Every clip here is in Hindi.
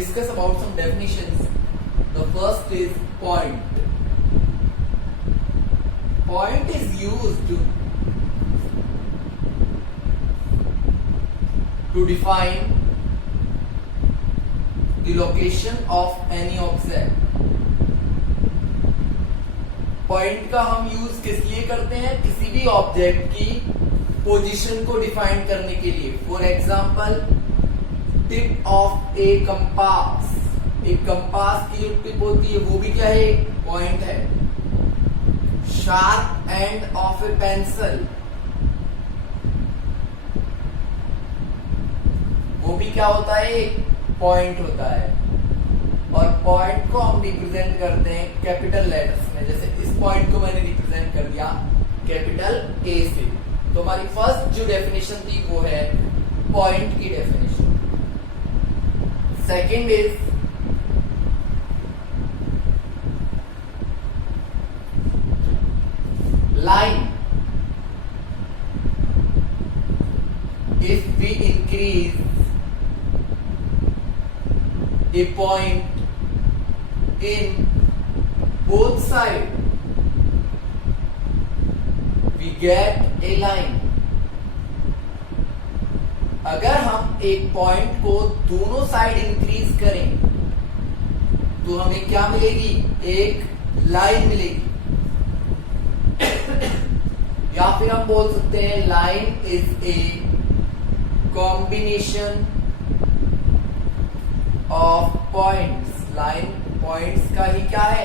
discuss about some definitions. The first is point. Point is used to define the location of any object. Point का हम यूज किस लिए करते हैं? किसी भी ऑब्जेक्ट की पोजीशन को डिफाइन करने के लिए. For example, tip of A compass. एक कंपास की जो टिप होती है वो भी क्या है? पॉइंट है. Sharp end of A pencil, वो भी क्या होता है? पॉइंट होता है. और पॉइंट को हम रिप्रेजेंट करते हैं कैपिटल लेटर्स में. जैसे इस पॉइंट को मैंने रिप्रेजेंट कर दिया कैपिटल ए से. तो हमारी फर्स्ट जो डेफिनेशन थी वो है पॉइंट की definition. Second is line. If we increase a point in both sides, we get a line. अगर हम एक पॉइंट को दोनों साइड इंक्रीज करें तो हमें क्या मिलेगी? एक लाइन मिलेगी. या फिर हम बोल सकते हैं line is a combination of points. Line points का ही क्या है?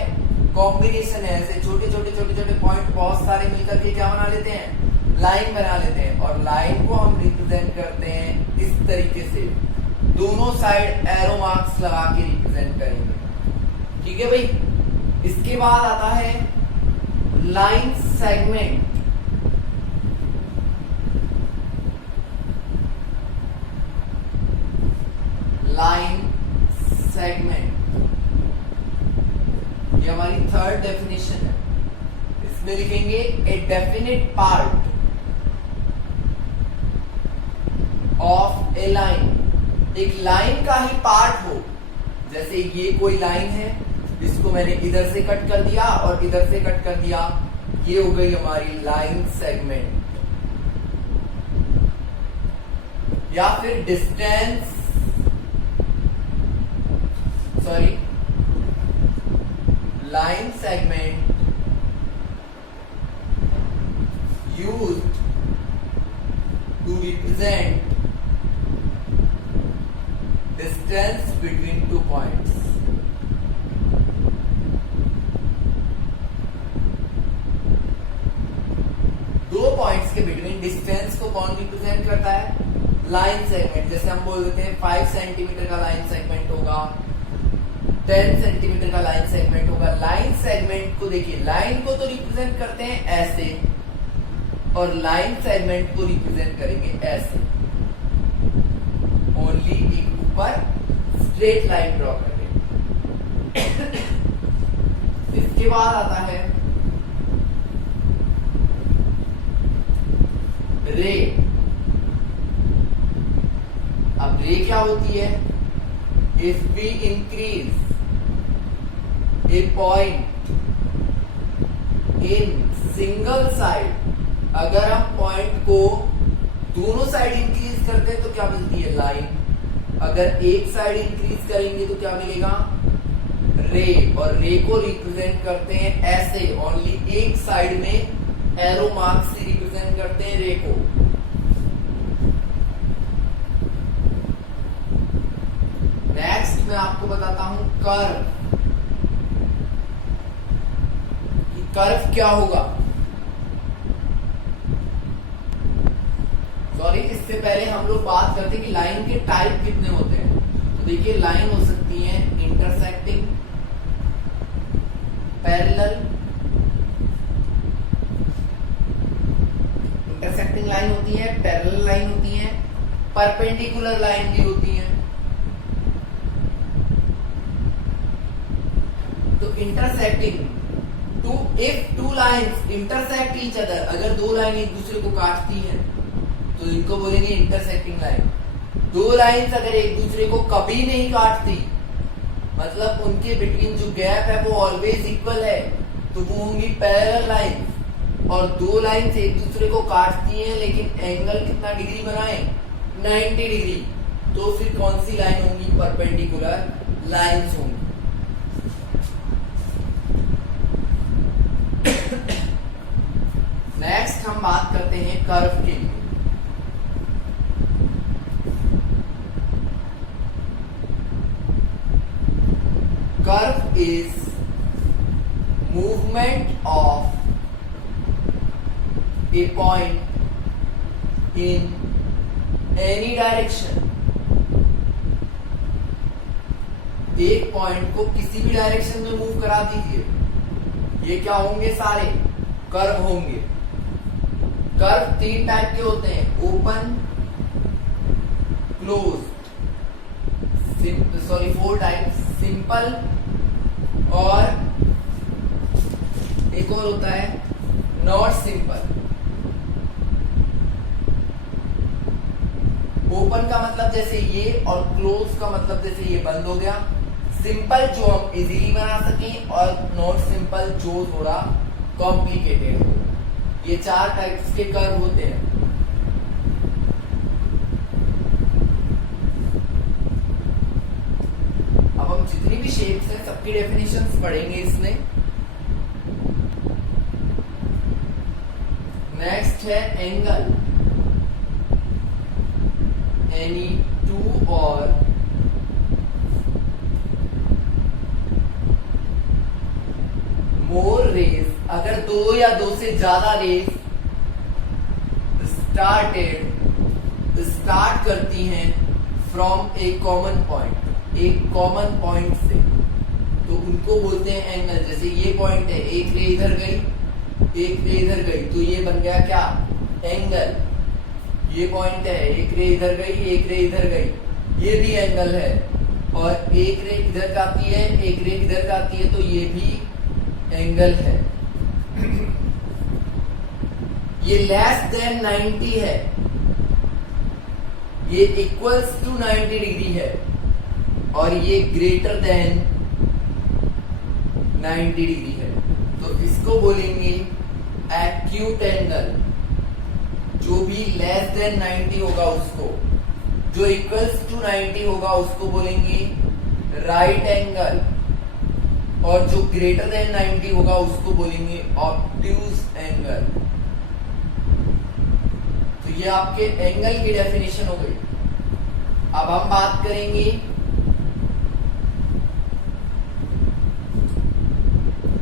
कॉम्बिनेशन है. ऐसे छोटे छोटे छोटे छोटे पॉइंट बहुत सारे मिलकर के क्या बना लेते हैं? लाइन बना लेते हैं. और लाइन को हम रिप्रेजेंट करते हैं इस तरीके से, दोनों साइड एरो मार्क्स लगा के रिप्रेजेंट करेंगे. ठीक है भाई. इसके बाद आता है लाइन सेगमेंट. लाइन सेगमेंट, ये हमारी थर्ड डेफिनेशन है. इसमें लिखेंगे a definite part of a line. एक लाइन का ही पार्ट हो. जैसे ये कोई लाइन है, इसको मैंने इधर से कट कर दिया और इधर से कट कर दिया, ये हो गई हमारी लाइन सेगमेंट. या फिर distance, sorry, line segment used to represent distance between two points. दो पॉइंट्स के बिटवीन डिस्टेंस को कौन रिप्रेजेंट करता है? Line segment. जैसे हम बोल देते हैं 5 सेंटीमीटर का लाइन सेगमेंट होगा, 10 सेंटीमीटर का लाइन सेगमेंट होगा. लाइन सेगमेंट को देखिए, लाइन को तो रिप्रेजेंट करते हैं ऐसे और लाइन सेगमेंट को रिप्रेजेंट करेंगे ऐसे. ओनली एक ऊपर स्ट्रेट लाइन ड्रॉ करेंगे. इसके बाद आता है रे. अब रे क्या होती है? If we increase a point in single side, अगर हम पॉइंट को दोनों साइड इंक्रीज करते हैं तो क्या मिलती है? लाइन. अगर एक साइड इंक्रीज करेंगे तो क्या मिलेगा? रे. और रे को रिप्रेजेंट करते हैं ऐसे, ओनली एक साइड में एरो मार्क से रिप्रेजेंट करते हैं रे को. नेक्स्ट मैं आपको बताता हूं कर्व. कर्व क्या होगा? सॉरी, इससे पहले हम लोग बात करते हैं कि लाइन के टाइप कितने होते हैं. तो देखिए, लाइन हो सकती है इंटरसेक्टिंग, पैरेलल. इंटरसेक्टिंग लाइन होती है, पैरेलल लाइन होती है, परपेंडिकुलर लाइन भी होती है. तो intersecting, if two lines intersect each other, अगर दो लाइन एक दूसरे को काटती हैं तो इनको बोलेंगे इंटरसेक्टिंग लाइन. दो लाइन्स अगर एक दूसरे को कभी नहीं काटती मतलब उनके बिटवीन जो गैप है वो ऑलवेज इक्वल है, तो वो होंगी पैरेलल लाइंस। और दो लाइंस एक दूसरे को काटती हैं लेकिन एंगल कितना डिग्री बनाए, 90 डिग्री, तो फिर कौन सी लाइन होंगी, परपेंडिकुलर लाइंस होंगी। नेक्स्ट हम बात करते हैं कर्व के लिए। Curve is movement of a point in any direction। एक पॉइंट को किसी भी डायरेक्शन में मूव करा दीजिए, ये क्या होंगे, सारे कर्व होंगे। कर्व 3 टाइप के होते हैं, ओपन, क्लोज, 4 टाइप, सिंपल और एक और होता है नॉट सिंपल। ओपन का मतलब जैसे ये और क्लोज का मतलब जैसे ये बंद हो गया। सिंपल जो हम इजीली बना सकें और नॉट सिंपल जो थोड़ा कॉम्प्लिकेटेड हो। ये 4 टाइप्स के कर्व होते हैं। अब हम जितनी भी शेप्स हैं सबकी डेफिनेशंस पढ़ेंगे इसमें। नेक्स्ट है एंगल, एनी 2 और मोर रेज, अगर 2 या 2 से ज्यादा रेज स्टार्ट करती हैं फ्रॉम ए कॉमन पॉइंट, एक कॉमन पॉइंट से, तो उनको बोलते हैं एंगल। जैसे ये पॉइंट है, एक रे इधर गई, एक रे इधर गई, तो ये बन गया क्या, एंगल। ये पॉइंट है, एक रे इधर गई, एक रे इधर गई, ये भी एंगल है। और एक रे इधर जाती है, एक रे इधर जाती है, तो ये भी एंगल है। ये लेस देन 90 है, ये इक्वल्स टू 90 डिग्री है, और ये ग्रेटर देन 90 डिग्री है, तो इसको बोलेंगे एक्यूट एंगल। जो भी लेस देन 90 होगा उसको, जो इक्वल्स टू 90 होगा उसको बोलेंगे राइट एंगल, और जो ग्रेटर देन 90 होगा उसको बोलेंगे ऑब्ट्यूज एंगल। तो ये आपके एंगल की डेफिनेशन हो गई। अब हम बात करेंगे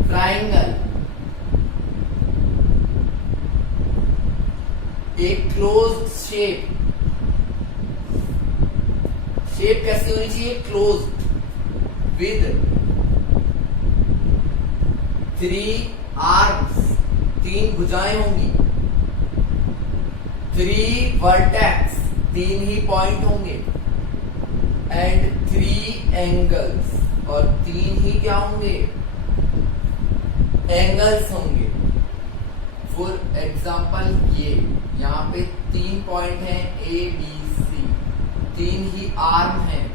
ट्राइंगल। एक क्लोज्ड शेप कैसी होनी चाहिए, क्लोज्ड विद 3 आर्म्स, 3 भुजाएं होंगी, 3 वर्टेक्स, 3 ही पॉइंट होंगे, एंड 3 एंगल्स, और 3 ही क्या होंगे, एंगल्स होंगे। फॉर एग्जाम्पल ये यहाँ पे 3 पॉइंट हैं, A B C, 3 he arm हैं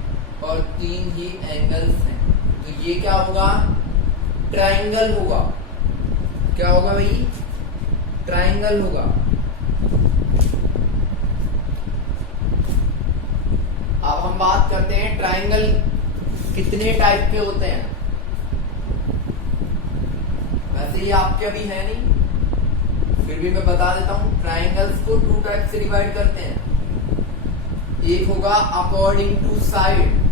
और 3 ही एंगल्स हैं, तो ये क्या होगा, ट्राइंगल होगा। क्या होगा भाई, ट्राइंगल होगा। अब हम बात करते हैं ट्राइंगल कितने टाइप के होते हैं। वैसे ये आपके अभी है नहीं, फिर भी मैं बता देता हूं। ट्राइंगल्स को 2 टाइप से डिवाइड करते हैं। एक होगा अकॉर्डिंग टू साइड,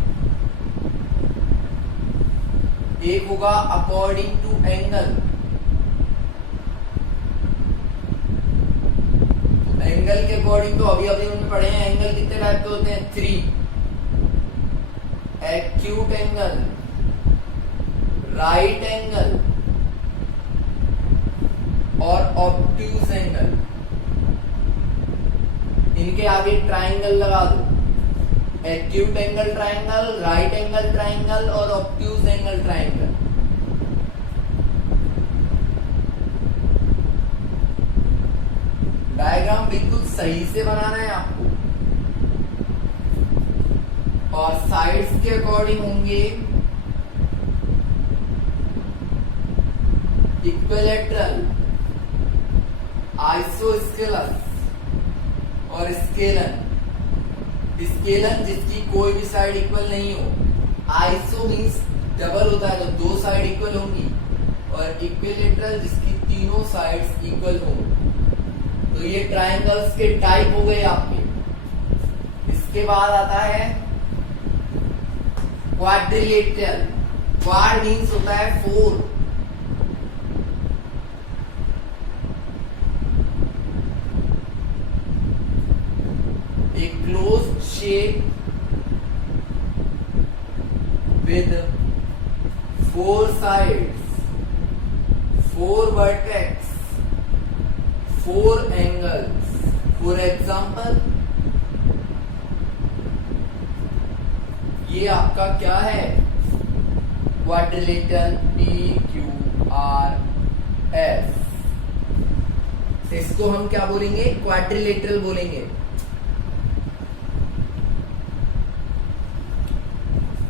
एक होगा अकॉर्डिंग टू एंगल। एंगल के अकॉर्डिंग तो अभी हमने पढ़े हैं, एंगल कितने टाइप के होते हैं, 3। एक्यूट एंगल, राइट एंगल और ऑब्ट्यूज एंगल। इनके आगे ट्राइंगल लगा दो, acute angle triangle, right angle triangle और ऑब्ट्यूज एंगल ट्राइंगल। डायग्राम बिल्कुल सही से बनाना है आपको, और साइड्स के अकॉर्डिंग होंगे इक्विलेटरल, आइसोस्केलस और स्केलन। स्केलन जिसकी कोई भी साइड इक्वल नहीं हो, आइसो मीन्स डबल होता है तो दो साइड इक्वल होंगी, और इक्विलेटरल जिसकी तीनों साइड्स इक्वल हो। तो ये ट्रायंगल्स के टाइप हो गए आपके। इसके बाद आता है क्वाड्रिलेटरल। क्वाड मीन्स होता है 4, a closed shape with 4 sides, 4 vertex, 4 angles. For example, ये आपका क्या है? Quadrilateral PQRS। इसको हम क्या बोलेंगे? क्वाड्रिलेटरल बोलेंगे।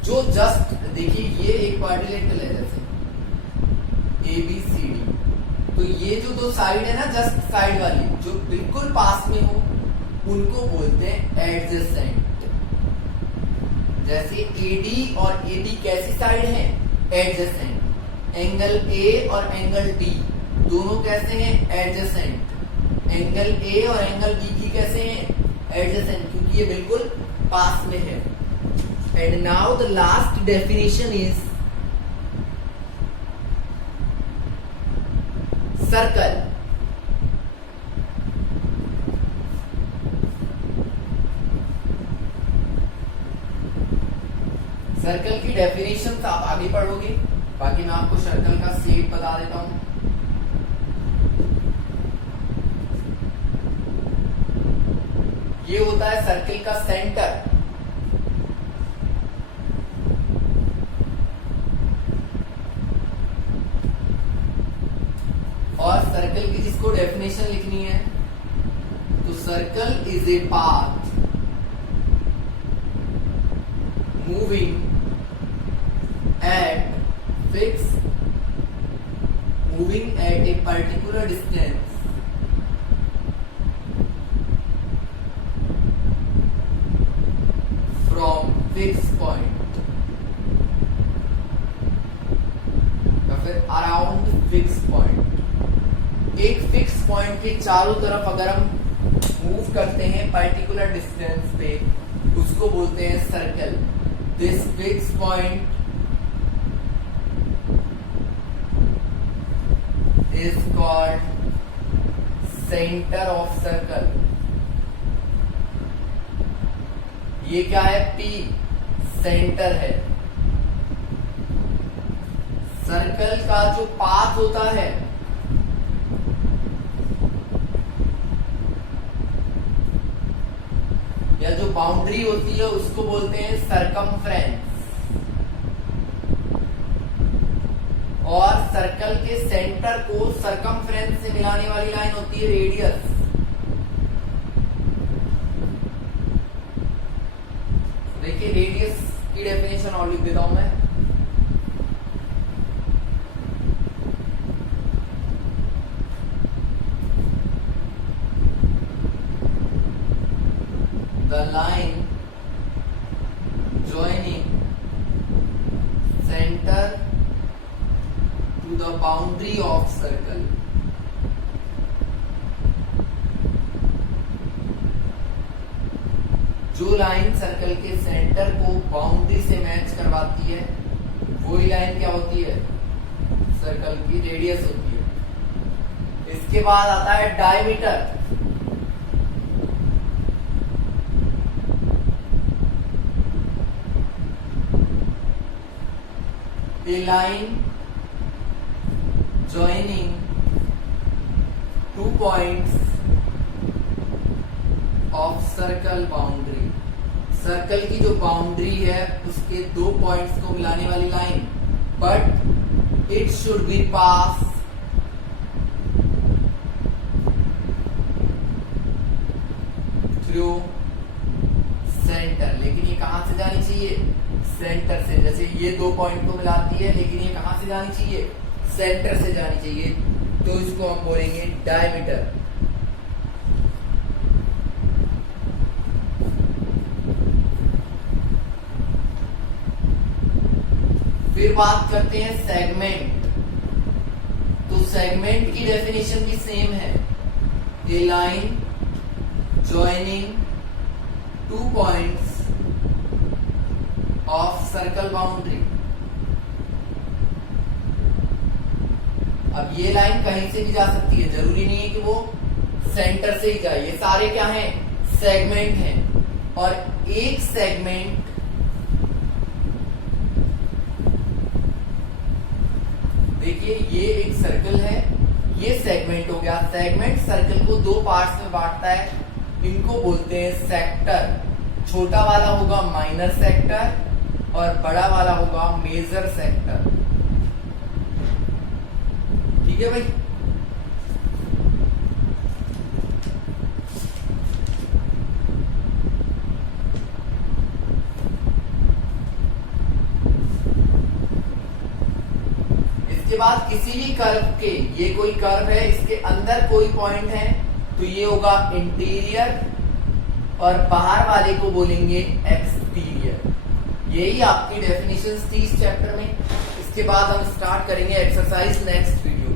जो जस्ट देखिए, ये एक क्वाड्रिलेटरल है, जैसे ABCD। तो ये जो दो साइड है ना, जस्ट साइड वाली जो बिल्कुल पास में हो, उनको बोलते हैं एडजेसेंट। जैसे AD और AB कैसी साइड है? एडजेसेंट। एंगल A और एंगल D दोनों कैसे हैं? एडजेसेंट। एंगल A और एंगल B की कैसे हैं? एडजेसेंट, क्योंकि ये बिल्कुल पास में है। And now the last definition is circle. Circle की डेफिनेशन आप आगे पढ़ोगे, बाकी मैं आपको सर्कल का शेप बता देता हूं। ये होता है सर्कल का सेंटर। और सर्कल की जिसको डेफिनेशन लिखनी है, तो circle is a path moving at a particular distance from fixed point, या फिर around fixed point। एक फिक्स पॉइंट के चारों तरफ अगर हम मूव करते हैं पर्टिकुलर डिस्टेंस पे, उसको बोलते हैं circle. This fix point is called center of circle। ये क्या है? P सेंटर है। सर्कल का जो पाथ होता है, या जो बाउंड्री होती है, उसको बोलते हैं सरकमफ्रेंस। और सर्कल के सेंटर को सरकमफ्रेंस से मिलाने वाली लाइन होती है रेडियस। देखिए, रेडियस की डेफिनेशन और लिख देता हूं मैं। The line joining center to the boundary of circle। जो लाइन सर्कल के सेंटर को बाउंड्री से मैच करवाती है, वही लाइन क्या होती है? सर्कल की रेडियस होती है। इसके बाद आता है diameter. A line joining 2 points of circle boundary। Circle की जो बाउंड्री है, उसके 2 पॉइंट्स को मिलाने वाली line, but it should be pass through centre. लेकिन ये कहां से जानी चाहिए? सेंटर से। जैसे ये 2 पॉइंट को मिलाती है, लेकिन ये कहां से जानी चाहिए? सेंटर से जानी चाहिए, तो इसको हम बोलेंगे डायमीटर। फिर बात करते हैं सेगमेंट। तो सेगमेंट की डेफिनेशन भी सेम है, ए line joining 2 points of circle boundary। अब ये लाइन कहीं से भी जा सकती है, जरूरी नहीं है कि वो सेंटर से ही जाए। ये सारे क्या हैं? सेगमेंट हैं। और एक सेगमेंट देखिए, ये एक सर्कल है, ये सेगमेंट हो गया। सेगमेंट सर्कल को दो पार्ट्स में बांटता है, इनको बोलते हैं सेक्टर। छोटा वाला होगा माइनर सेक्टर और बड़ा वाला होगा मेजर सेक्टर। ठीक है भाई। इसके बाद किसी भी कर्व के, ये कोई कर्व है, इसके अंदर कोई पॉइंट है, तो ये होगा इंटीरियर और बाहर वाले को बोलेंगे एक्सटीरियर। यही आपकी डेफिनेशंस थी इस चैप्टर में। इसके बाद हम स्टार्ट करेंगे एक्सरसाइज नेक्स्ट वीडियो।